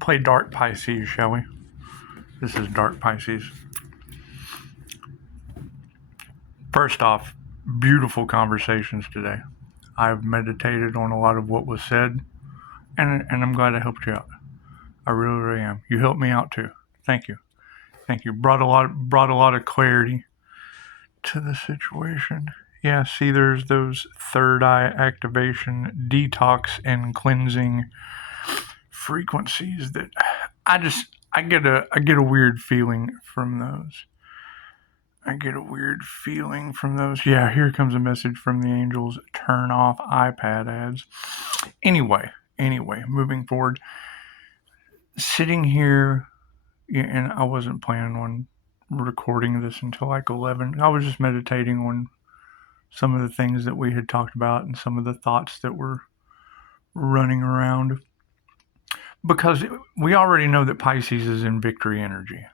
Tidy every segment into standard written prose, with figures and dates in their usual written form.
Play Dark Pisces, shall we? This is Dark Pisces. First off, beautiful conversations today. I've meditated on a lot of what was said, and I'm glad I helped you out. I really, really am. You helped me out too. Thank you. Thank you. Brought a lot of clarity to the situation. Yeah, see, there's those third eye activation, detox, and cleansing frequencies that I get a weird feeling from those. Yeah, here comes a message from the angels. Turn off iPad ads. Anyway, moving forward. Sitting here, and I wasn't planning on recording this until like 11. I was just meditating on some of the things that we had talked about and some of the thoughts that were running around. Because we already know that Pisces is in victory energy.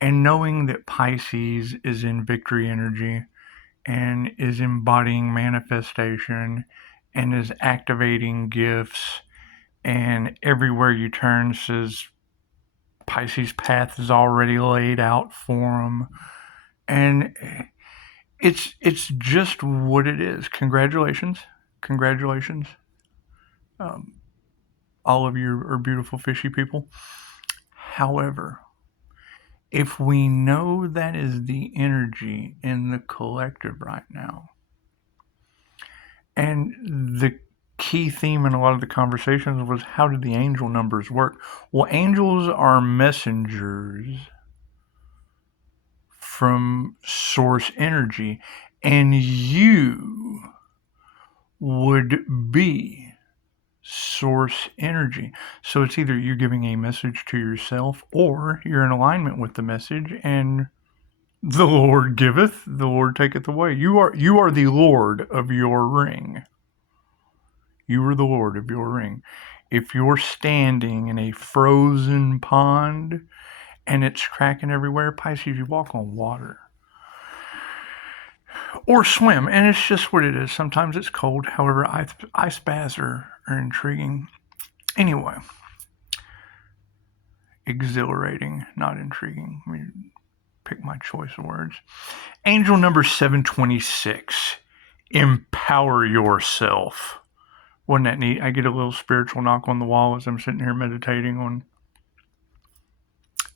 And knowing that Pisces is in victory energy and is embodying manifestation and is activating gifts, and everywhere you turn says Pisces path is already laid out for them. And it's just what it is. Congratulations. All of you are beautiful fishy people. However, if we know that is the energy in the collective right now, and the key theme in a lot of the conversations was, how do the angel numbers work? Well, angels are messengers from source energy, and you would be source energy. So it's either you giving a message to yourself, or you're in alignment with the message, and the Lord giveth, the Lord taketh away. You are the Lord of your ring. You are the Lord of your ring. If you're standing in a frozen pond and it's cracking everywhere, Pisces, you walk on water. Or swim, and it's just what it is. Sometimes it's cold. However, ice baths are intriguing. Anyway, exhilarating, not intriguing. Let me pick my choice of words. Angel number 726. Empower yourself. Wasn't that neat? I get a little spiritual knock on the wall as I'm sitting here meditating on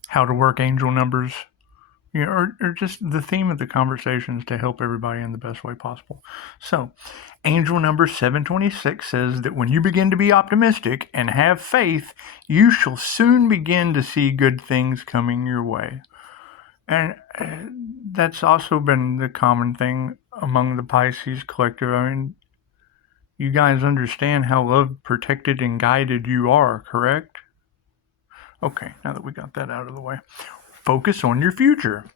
how to work angel numbers. You know, or just the theme of the conversations to help everybody in the best way possible. So, angel number 726 says that when you begin to be optimistic and have faith, you shall soon begin to see good things coming your way. And that's also been the common thing among the Pisces collective. I mean, you guys understand how love protected and guided you are, correct? Okay, now that we got that out of the way. Focus on your future.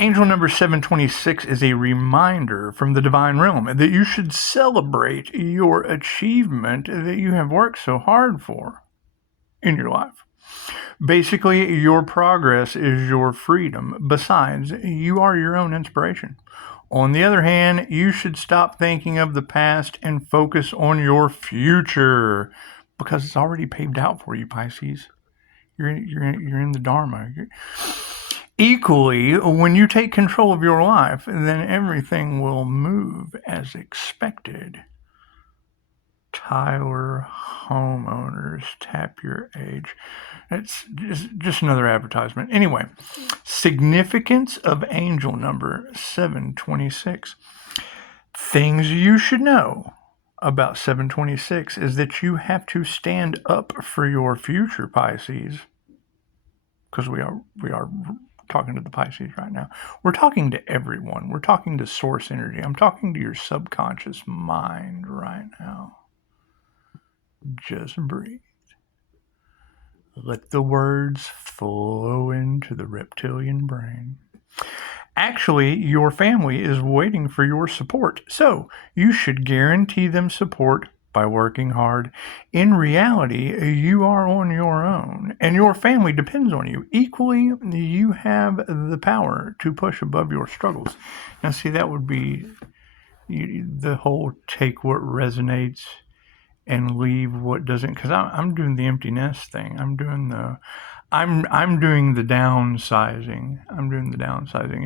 Angel number 726 is a reminder from the divine realm that you should celebrate your achievement that you have worked so hard for in your life. Basically, your progress is your freedom. Besides, you are your own inspiration. On the other hand, you should stop thinking of the past and focus on your future, because it's already paved out for you, Pisces. You're in the Dharma. Equally, when you take control of your life, then everything will move as expected. Tyler Homeowners, tap your age. It's just another advertisement. Anyway, significance of angel number 726. Things you should know about 726 is that you have to stand up for your future, Pisces. Because we are talking to the Pisces right now. We're talking to everyone. We're talking to source energy. I'm talking to your subconscious mind right now. Just breathe. Let the words flow into the reptilian brain. Actually, your family is waiting for your support, so you should guarantee them support by working hard. In reality, you are on your own, and your family depends on you. Equally, you have the power to push above your struggles. Now, see, that would be the whole take what resonates and leave what doesn't, because I'm doing the empty nest thing. I'm doing the downsizing.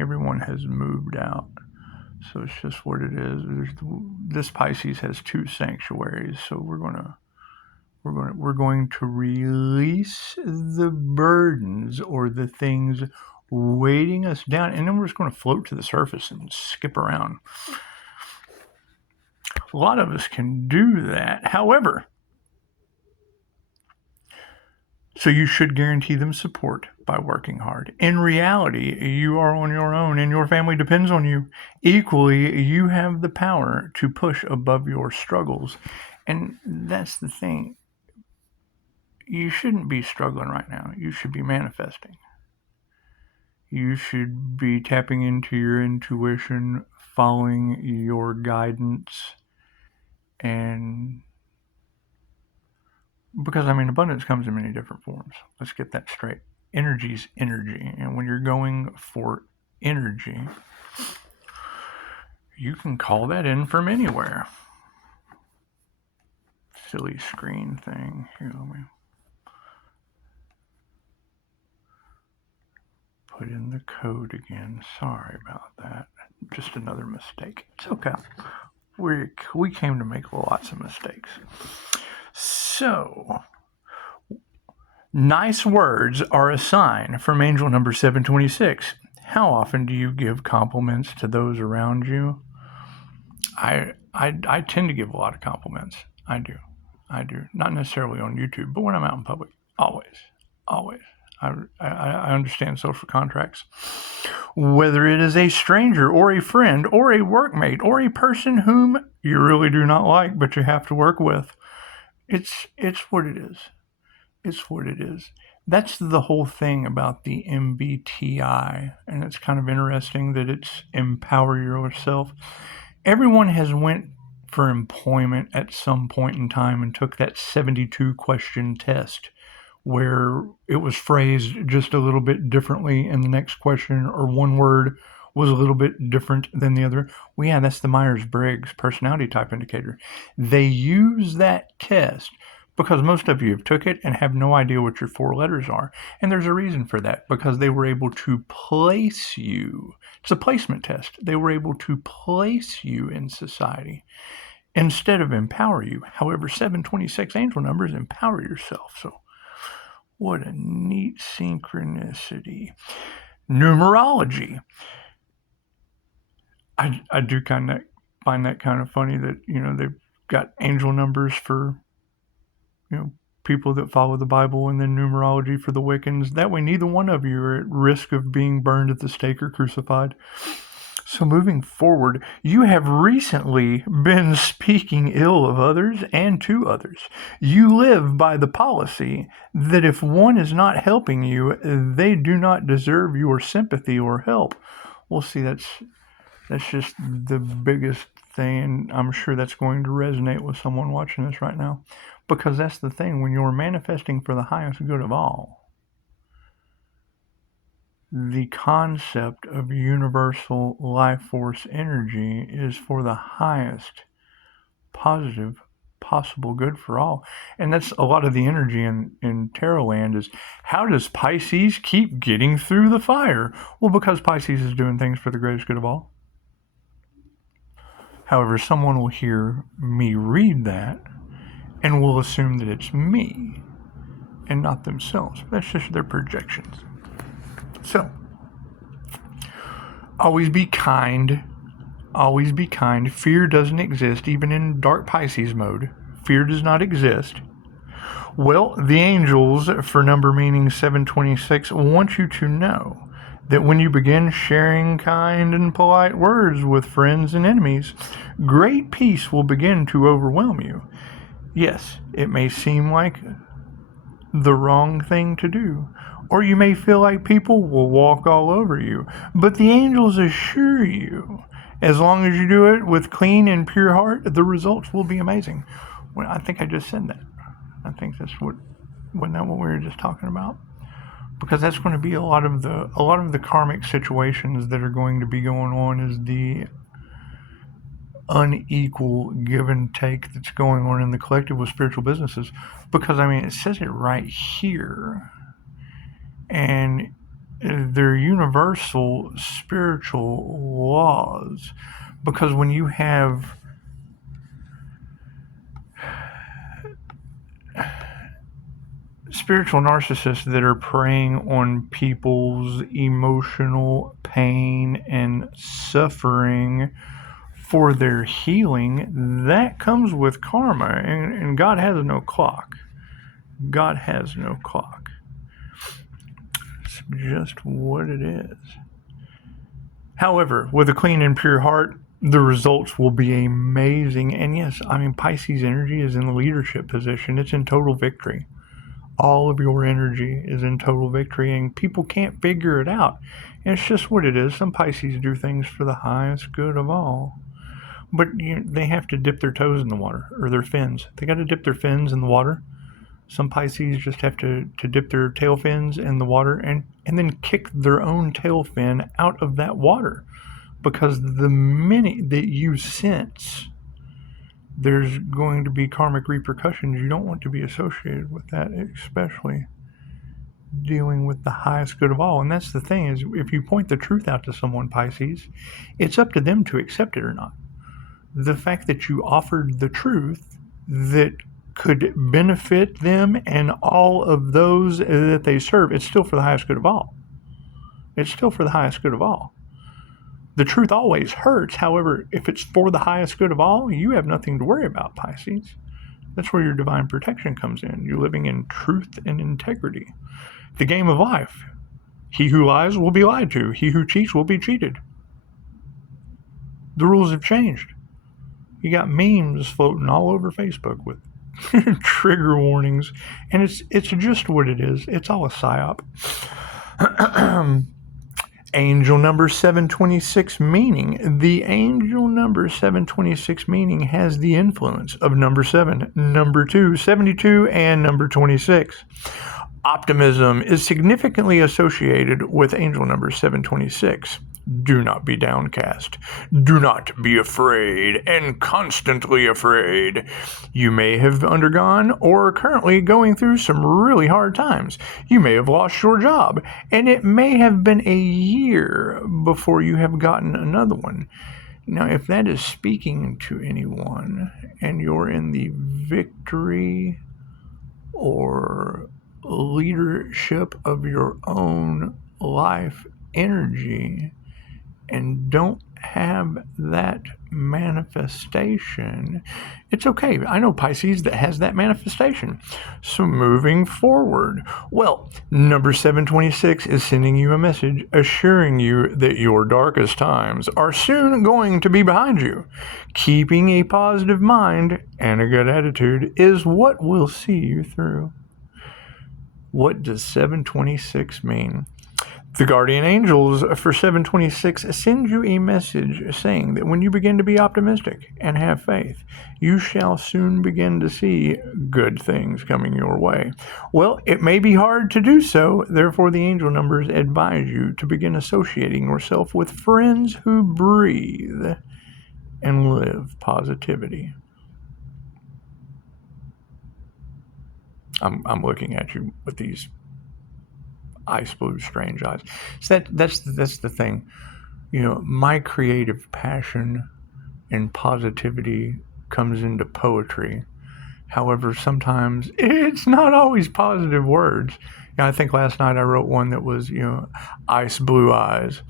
Everyone has moved out. So it's just what it is. This Pisces has 2 sanctuaries, so we're going to release the burdens or the things weighting us down, and then we're just going to float to the surface and skip around. A lot of us can do that. However, so you should guarantee them support by working hard. In reality, you are on your own and your family depends on you. Equally, you have the power to push above your struggles. And that's the thing. You shouldn't be struggling right now. You should be manifesting. You should be tapping into your intuition, following your guidance, and because abundance comes in many different forms. Let's get that straight. Energy's energy, and when you're going for energy, you can call that in from anywhere. Silly screen thing. Here, let me put in the code again. Sorry about that. Just another mistake. It's okay. We came to make lots of mistakes. So, nice words are a sign from angel number 726. How often do you give compliments to those around you? I tend to give a lot of compliments. I do. Not necessarily on YouTube, but when I'm out in public, always. I understand social contracts. Whether it is a stranger or a friend or a workmate or a person whom you really do not like, but you have to work with, it's what it is. It's what it is. That's the whole thing about the MBTI, and it's kind of interesting that it's empower yourself. Everyone has went for employment at some point in time and took that 72 question test where it was phrased just a little bit differently in the next question, or one word was a little bit different than the other. Well, yeah, that's the Myers-Briggs personality type indicator. They use that test because most of you have took it and have no idea what your 4 letters are. And there's a reason for that, because they were able to place you. It's a placement test. They were able to place you in society instead of empower you. However, 726 angel numbers empower yourself. So what a neat synchronicity. Numerology. I do kind of find that kind of funny that, they've got angel numbers for, people that follow the Bible, and then numerology for the Wiccans. That way neither one of you are at risk of being burned at the stake or crucified. So moving forward, you have recently been speaking ill of others and to others. You live by the policy that if one is not helping you, they do not deserve your sympathy or help. Well, see, that's just the biggest thing, and I'm sure that's going to resonate with someone watching this right now. Because that's the thing, when you're manifesting for the highest good of all, the concept of universal life force energy is for the highest positive possible good for all. And that's a lot of the energy in Tarot land is, how does Pisces keep getting through the fire? Well, because Pisces is doing things for the greatest good of all. However, someone will hear me read that and will assume that it's me and not themselves. That's just their projections. So, always be kind. Always be kind. Fear doesn't exist, even in dark Pisces mode. Fear does not exist. Well, the angels, for number meaning 726, want you to know that when you begin sharing kind and polite words with friends and enemies, great peace will begin to overwhelm you. Yes, it may seem like the wrong thing to do, or you may feel like people will walk all over you, but the angels assure you, as long as you do it with clean and pure heart, the results will be amazing. Well, I think I just said that. I think that's wasn't that what we were just talking about? Because that's going to be a lot of the karmic situations that are going to be going on, is the unequal give and take that's going on in the collective with spiritual businesses, because I mean it says it right here, and they're universal spiritual laws, because when you have spiritual narcissists that are preying on people's emotional pain and suffering for their healing, that comes with karma, and God has no clock. God has no clock. It's just what it is. However, with a clean and pure heart, the results will be amazing. And yes, I mean, Pisces energy is in the leadership position. It's in total victory. All of your energy is in total victory, and people can't figure it out. And it's just what it is. Some Pisces do things for the highest good of all. But they have to dip their toes in the water, or their fins. They got to dip their fins in the water. Some Pisces just have to dip their tail fins in the water and then kick their own tail fin out of that water. Because the minute that you sense there's going to be karmic repercussions, you don't want to be associated with that, especially dealing with the highest good of all. And that's the thing, is if you point the truth out to someone, Pisces, it's up to them to accept it or not. The fact that you offered the truth that could benefit them and all of those that they serve, it's still for the highest good of all. It's still for the highest good of all. The truth always hurts. However, if it's for the highest good of all, you have nothing to worry about, Pisces. That's where your divine protection comes in. You're living in truth and integrity. The game of life. He who lies will be lied to. He who cheats will be cheated. The rules have changed. You got memes floating all over Facebook with trigger warnings, and it's just what it is. It's all a psyop. Angel number 726 meaning. The angel number 726 meaning has the influence of number 7, number 2, 72, and number 26. Optimism is significantly associated with angel number 726. Do not be downcast. Do not be afraid and constantly afraid. You may have undergone or are currently going through some really hard times. You may have lost your job, and it may have been a year before you have gotten another one. Now, if that is speaking to anyone and you're in the victory or leadership of your own life energy, and don't have that manifestation, it's okay. I know Pisces that has that manifestation. So moving forward, well, number 726 is sending you a message assuring you that your darkest times are soon going to be behind you. Keeping a positive mind and a good attitude is what will see you through. What does 726 mean? The guardian angels for 726 send you a message saying that when you begin to be optimistic and have faith, you shall soon begin to see good things coming your way. Well, it may be hard to do so. Therefore, the angel numbers advise you to begin associating yourself with friends who breathe and live positivity. I'm looking at you with these ice blue strange eyes. So that's the thing. My creative passion and positivity comes into poetry. However, sometimes it's not always positive words. I think last night I wrote one that was, ice blue eyes.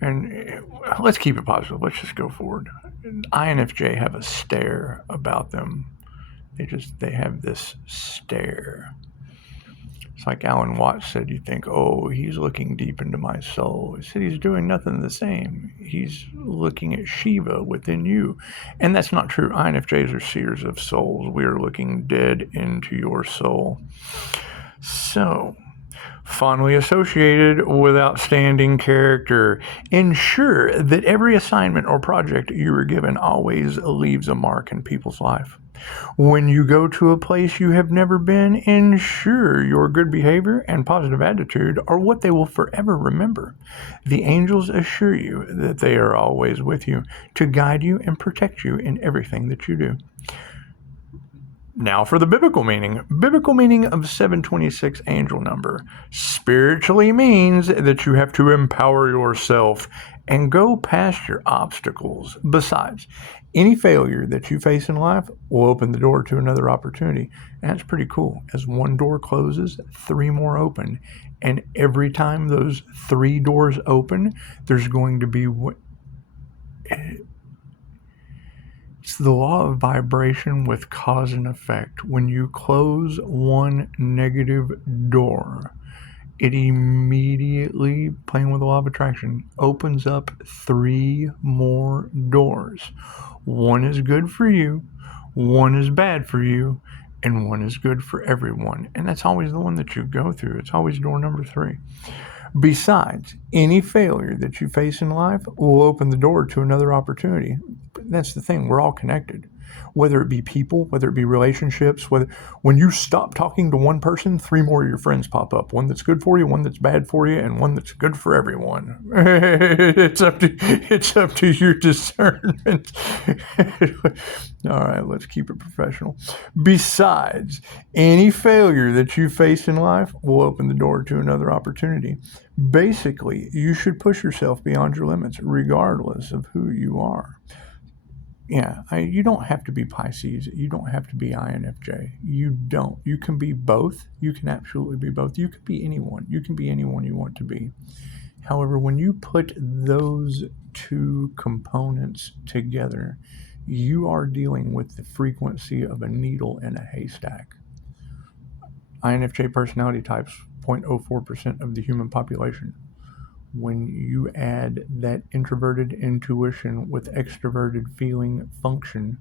And let's keep it positive. Let's just go forward. INFJ have a stare about them. They have this stare. It's like Alan Watts said, you think, oh, he's looking deep into my soul. He said he's doing nothing the same. He's looking at Shiva within you. And that's not true. INFJs are seers of souls. We are looking dead into your soul. So, fondly associated with outstanding character. Ensure that every assignment or project you are given always leaves a mark in people's life. When you go to a place you have never been, ensure your good behavior and positive attitude are what they will forever remember. The angels assure you that they are always with you to guide you and protect you in everything that you do. Now for the biblical meaning. Biblical meaning of 726 angel number spiritually means that you have to empower yourself and go past your obstacles. Besides, any failure that you face in life will open the door to another opportunity. And that's pretty cool. As one door closes, three more open. And every time those three doors open, there's going to be it's the law of vibration with cause and effect. When you close one negative door, it immediately, playing with the law of attraction, opens up three more doors. One is good for you, one is bad for you, and one is good for everyone. And that's always the one that you go through. It's always door number three. Besides, any failure that you face in life will open the door to another opportunity. That's the thing. We're all connected. Whether it be people, whether it be relationships, when you stop talking to one person, three more of your friends pop up. One that's good for you, one that's bad for you, and one that's good for everyone. It's up to your discernment. All right, let's keep it professional. Besides, any failure that you face in life will open the door to another opportunity. Basically, you should push yourself beyond your limits, regardless of who you are. Yeah, you don't have to be Pisces. You don't have to be INFJ. You don't. You can be both. You can absolutely be both. You can be anyone. You can be anyone you want to be. However, when you put those two components together, you are dealing with the frequency of a needle in a haystack. INFJ personality types, 0.04% of the human population. When you add that introverted intuition with extroverted feeling function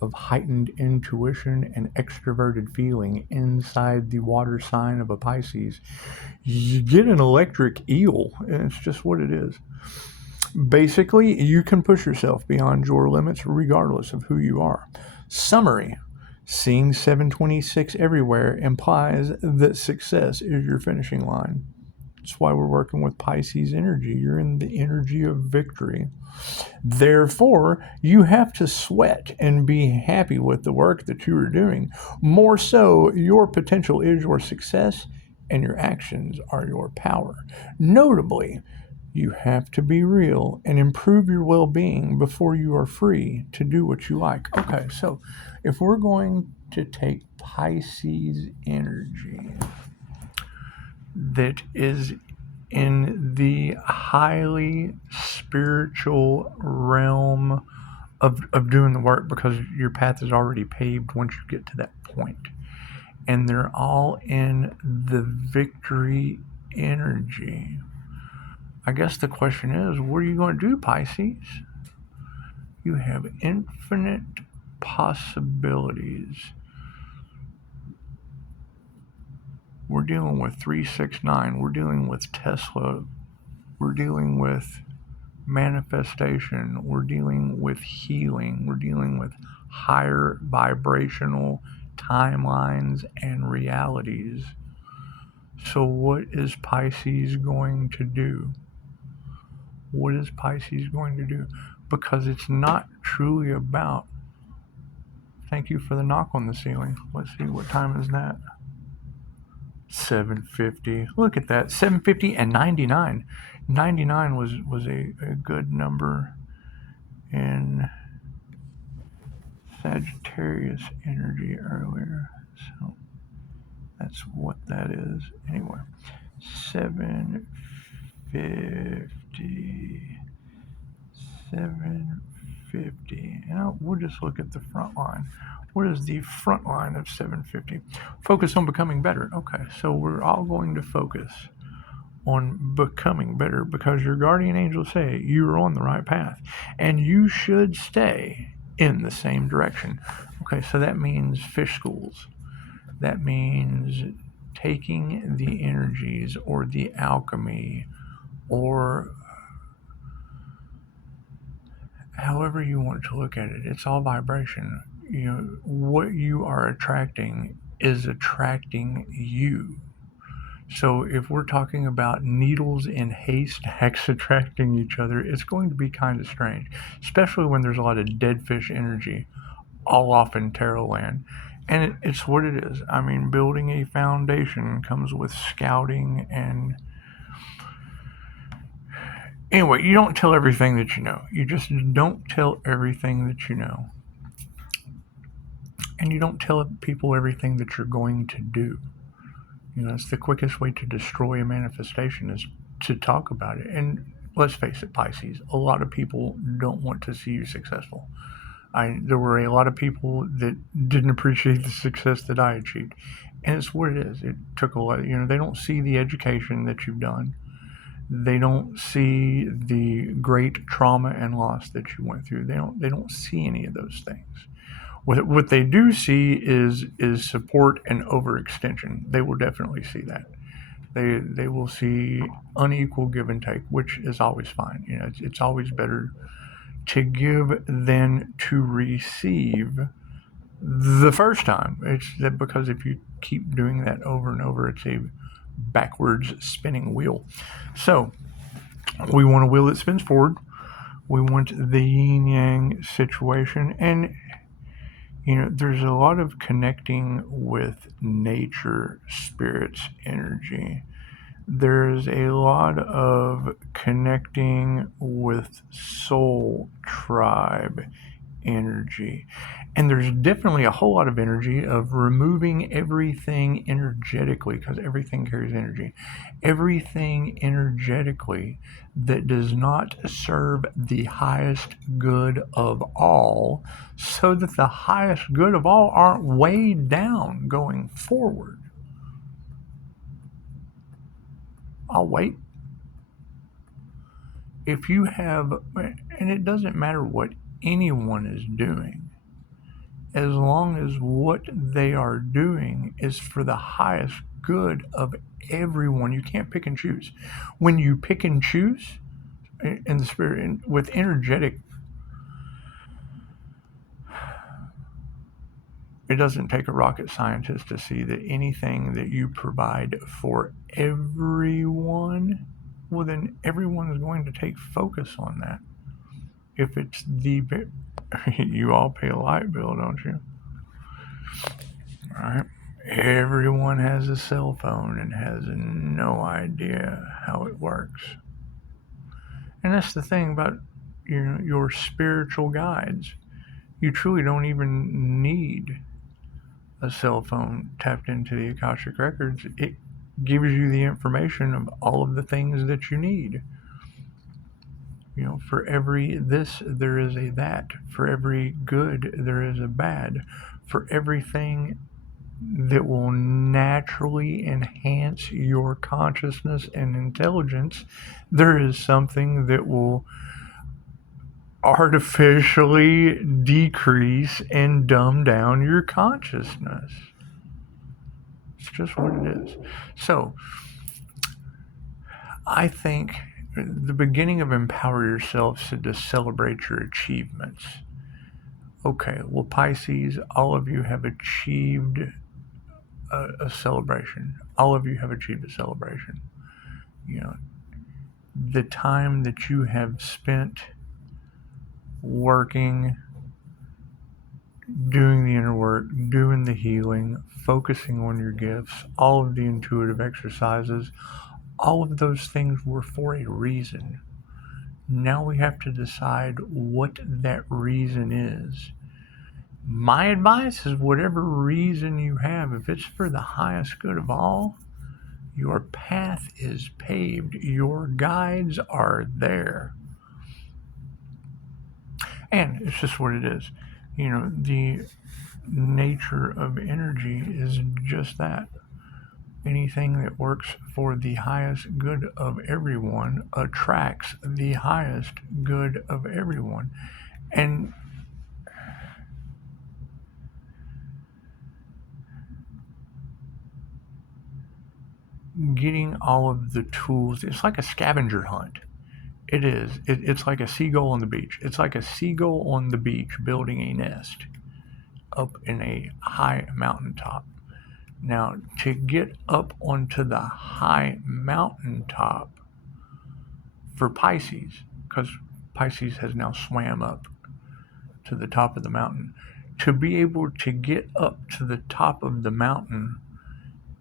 of heightened intuition and extroverted feeling inside the water sign of a Pisces, you get an electric eel, and it's just what it is. Basically, you can push yourself beyond your limits regardless of who you are. Summary. Seeing 726 everywhere implies that success is your finishing line. That's why we're working with Pisces energy. You're in the energy of victory. Therefore, you have to sweat and be happy with the work that you are doing. More so, your potential is your success and your actions are your power. Notably, you have to be real and improve your well-being before you are free to do what you like. Okay, so if we're going to take Pisces energy that is in the highly spiritual realm of doing the work, because your path is already paved once you get to that point. And they're all in the victory energy. I guess the question is, what are you going to do, Pisces? You have infinite possibilities. We're dealing with 369. We're dealing with Tesla. We're dealing with manifestation. We're dealing with healing. We're dealing with higher vibrational timelines and realities. So what is Pisces going to do? What is Pisces going to do? Because it's not truly about, thank you for the knock on the ceiling. Let's see, what time is that? 7:50. Look at that. 7:50 and 99. 99 was a good number in Sagittarius energy earlier. So that's what that is. Anyway, 7:50. 7:50. Now we'll just look at the front line. What is the front line of 7:50? Focus on becoming better. Okay, so we're all going to focus on becoming better because your guardian angels say you are on the right path and you should stay in the same direction. Okay, so that means fish schools. That means taking the energies or the alchemy or however you want to look at it. It's all vibration. what you are attracting is attracting you. So if we're talking about needles in haystacks attracting each other, it's going to be kind of strange, especially when there's a lot of dead fish energy all off in tarot land. And it's what it is. I mean, building a foundation comes with scouting and anyway, you don't tell everything that you know. You just don't tell everything that you know. And you don't tell people everything that you're going to do. It's the quickest way to destroy a manifestation is to talk about it. And let's face it, Pisces, a lot of people don't want to see you successful. There were a lot of people that didn't appreciate the success that I achieved. And it's what it is. It took a lot, they don't see the education that you've done. They don't see the great trauma and loss that you went through. They don't see any of those things. What they do see is support and overextension. They will definitely see that. They will see unequal give and take, which is always fine. It's always better to give than to receive the first time. It's that because if you keep doing that over and over, it's a backwards spinning wheel. So we want a wheel that spins forward. We want the yin yang situation, and there's a lot of connecting with nature, spirits, energy. There's a lot of connecting with soul, tribe, energy. And there's definitely a whole lot of energy of removing everything energetically, because everything carries energy. Everything energetically that does not serve the highest good of all, so that the highest good of all aren't weighed down going forward. I'll wait. If you have, and it doesn't matter what anyone is doing, as long as what they are doing is for the highest good of everyone. You can't pick and choose. When you pick and choose in the spirit, with energetic, it doesn't take a rocket scientist to see that anything that you provide for everyone, well, then everyone is going to take focus on that. If it's you all pay a light bill, don't you? All right. Everyone has a cell phone and has no idea how it works. And that's the thing about your spiritual guides. You truly don't even need a cell phone tapped into the Akashic Records. It gives you the information of all of the things that you need. For every this, there is a that. For every good, there is a bad. For everything that will naturally enhance your consciousness and intelligence, there is something that will artificially decrease and dumb down your consciousness. It's just what it is. So, I think the beginning of Empower Yourself is to celebrate your achievements. Okay, well, Pisces, all of you have achieved a celebration. All of you have achieved a celebration. The time that you have spent working, doing the inner work, doing the healing, focusing on your gifts, all of the intuitive exercises, all of those things were for a reason. Now we have to decide what that reason is. My advice is whatever reason you have, if it's for the highest good of all, your path is paved. Your guides are there. And it's just what it is. The nature of energy is just that. Anything that works for the highest good of everyone attracts the highest good of everyone. And getting all of the tools, it's like a scavenger hunt. It is. It's like a seagull on the beach. It's like a seagull on the beach building a nest. up in a high mountaintop. Now, to get up onto the high mountaintop for Pisces, because Pisces has now swam up to the top of the mountain, to be able to get up to the top of the mountain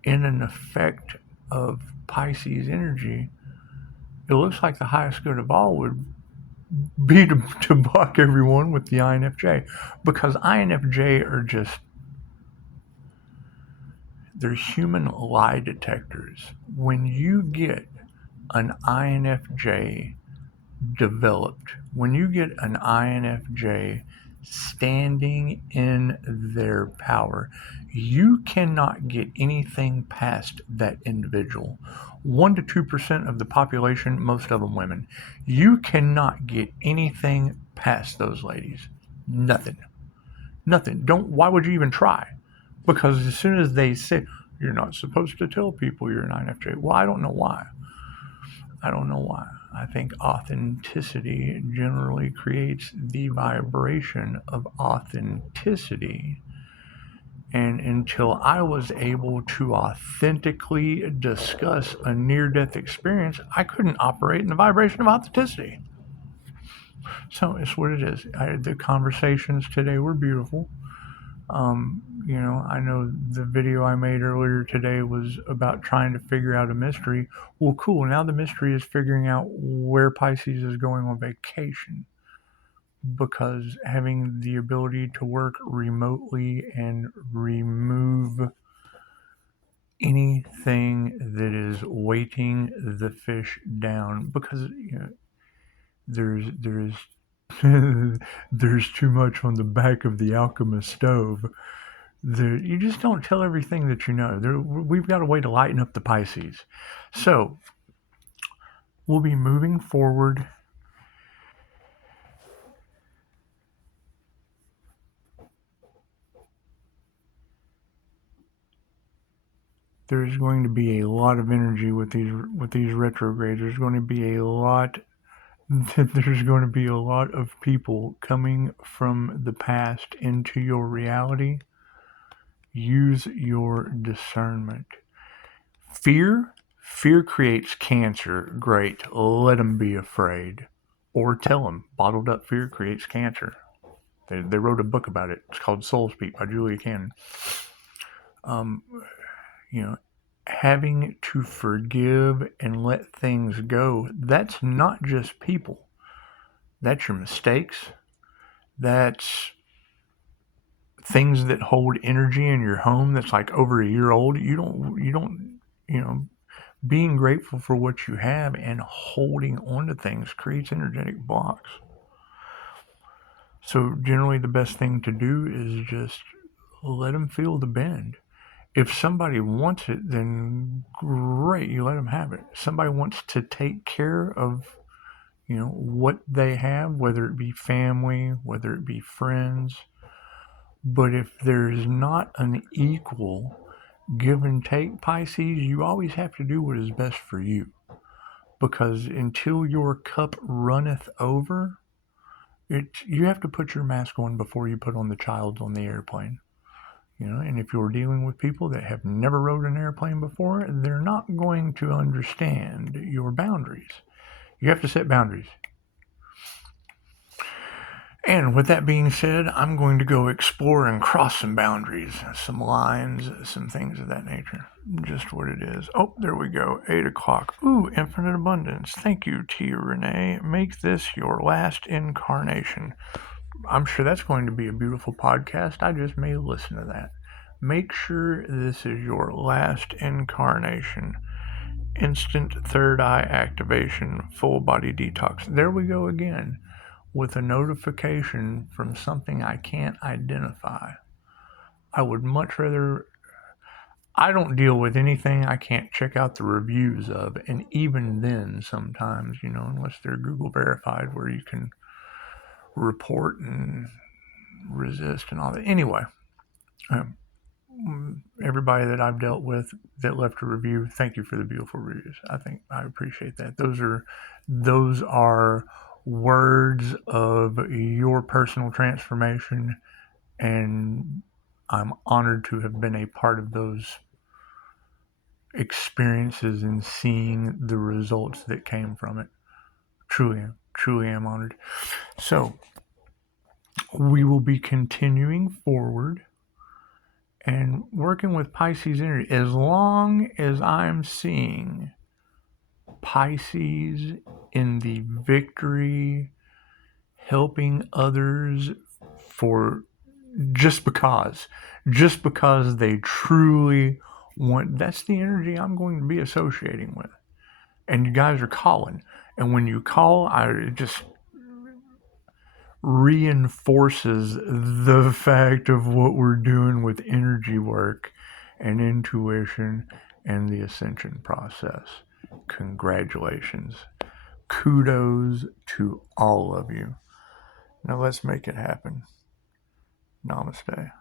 in an effect of Pisces energy, it looks like the highest good of all would be to block everyone with the INFJ, because INFJ are just, they're human lie detectors. When you get an INFJ developed, when you get an INFJ standing in their power, you cannot get anything past that individual. 1 to 2% of the population, most of them women. You cannot get anything past those ladies. Nothing. Nothing. Don't. Why would you even try? Because as soon as they say, you're not supposed to tell people you're an INFJ. Well, I don't know why. I don't know why. I think authenticity generally creates the vibration of authenticity. And until I was able to authentically discuss a near death experience, I couldn't operate in the vibration of authenticity. So it's what it is. The conversations today were beautiful. I know the video I made earlier today was about trying to figure out a mystery. Well, cool. Now the mystery is figuring out where Pisces is going on vacation, because having the ability to work remotely and remove anything that is weighting the fish down, because there's there's too much on the back of the alchemist stove. You just don't tell everything that you know. We've got a way to lighten up the Pisces. So we'll be moving forward. There's going to be a lot of energy with these retrogrades. There's going to be a lot. There's going to be a lot of people coming from the past into your reality. Use your discernment. Fear creates cancer. Great. Let them be afraid. Or tell them bottled up fear creates cancer. They wrote a book about it. It's called Soul Speak by Julia Cannon. Having to forgive and let things go, that's not just people. That's your mistakes. That's things that hold energy in your home that's like over a year old. Being grateful for what you have and holding on to things creates energetic blocks. So generally the best thing to do is just let them feel the bend. If somebody wants it, then great, you let them have it. If somebody wants to take care of, what they have, whether it be family, whether it be friends. But if there's not an equal give and take, Pisces, you always have to do what is best for you. Because until your cup runneth over, you have to put your mask on before you put on the child's on the airplane. And if you're dealing with people that have never rode an airplane before, they're not going to understand your boundaries. You have to set boundaries. And with that being said, I'm going to go explore and cross some boundaries, some lines, some things of that nature. Just what it is. Oh, there we go. 8 o'clock. Ooh, infinite abundance. Thank you, Tia Renee. Make this your last incarnation. I'm sure that's going to be a beautiful podcast. I just may listen to that. Make sure this is your last incarnation. Instant third eye activation, full body detox. There we go again with a notification from something I can't identify. I would much rather. I don't deal with anything I can't check out the reviews of, and even then, sometimes, unless they're Google verified, where you can report and resist and all that. Anyway, everybody that I've dealt with that left a review, thank you for the beautiful reviews. I appreciate that. Those are words of your personal transformation and I'm honored to have been a part of those experiences and seeing the results that came from it. Truly am honored. So we will be continuing forward and working with Pisces energy as long as I'm seeing Pisces in the victory, helping others for just because they truly want. That's the energy I'm going to be associating with. And you guys are calling, and when you call, it just reinforces the fact of what we're doing with energy work and intuition and the ascension process. Congratulations. Kudos to all of you. Now let's make it happen. Namaste.